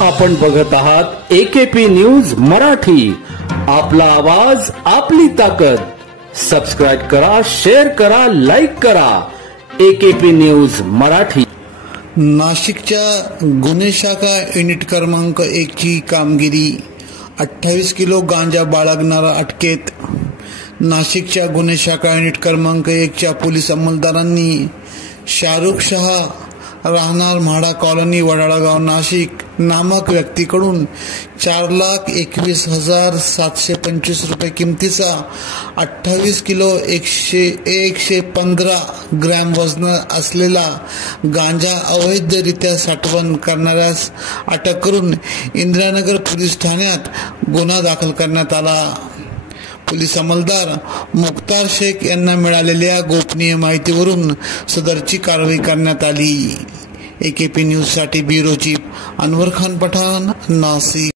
आपण बघत आहात एकेपी न्यूज मराठी, आपला आवाज आपली ताकद। सबस्क्राइब करा, शेअर करा, लाईक करा। AKP news Marathi. नाशिकच्या गुन्हे शाखा युनिट क्रमांक 1 ची कामगिरी। 28 किलो गांजा बाळगणारा अटकेत। नाशिकच्या गुन्हे शाखा युनिट क्रमांक 1 च्या पोलीस अंमलदारांनी शाहरुख शाह राहणार म्हाडा कॉलनी वडाळागाव नाशिक नामक व्यक्तीकडून 4,21,725 रुपये किमतीचा 28 किलो 115 ग्रॅम वजन असलेला गांजा अवैधरित्या साठवण करणाऱ्यास अटक करून इंदिरानगर पोलीस ठाण्यात गुन्हा दाखल करण्यात आला। पोलीस अंमलदार मुख्तार शेख यांना मिळालेल्या गोपनीय माहितीवरून सदरची कारवाई करण्यात आली। एकेपी न्यूज साठी ब्युरो चीफ अनवर खान पठाण, नाशिक।